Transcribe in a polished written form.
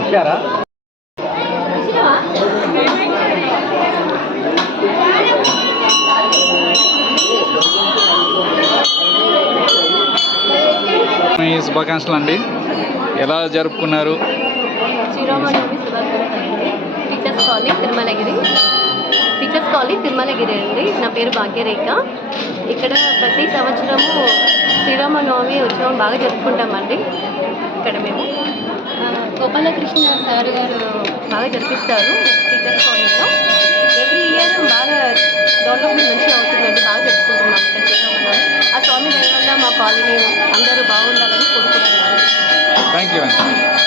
ఇచ్చారా? శుభాకాంక్షలు అండి. ఎలా జరుపుకున్నారు? శ్రీరామనవమి శుభాకాంక్షలు. టీచర్స్ కాలనీ తిరుమలగిరి అండి. నా పేరు భాగ్యరేఖ. ఇక్కడ ప్రతి సంవత్సరము శ్రీరామనవమి ఉత్సవం బాగా జరుపుకుంటామండి. ఇక్కడ మేము గోపాలకృష్ణ సార్ గారు బాగా జరిపిస్తారు టీచర్స్ కాలనీలో. ఎవ్రీ ఇయర్ బాగా డెవలప్మెంట్ మంచిగా అవుతుందండి. బాగా జరుపుకుంటున్నాం ఇక్కడ శ్రీరామనవమి. ఆ స్వామి దయ వల్ల మా కాలనీ అందరూ బాగుండాలని కోరుకుంటున్నాను. థ్యాంక్ యూ అండి.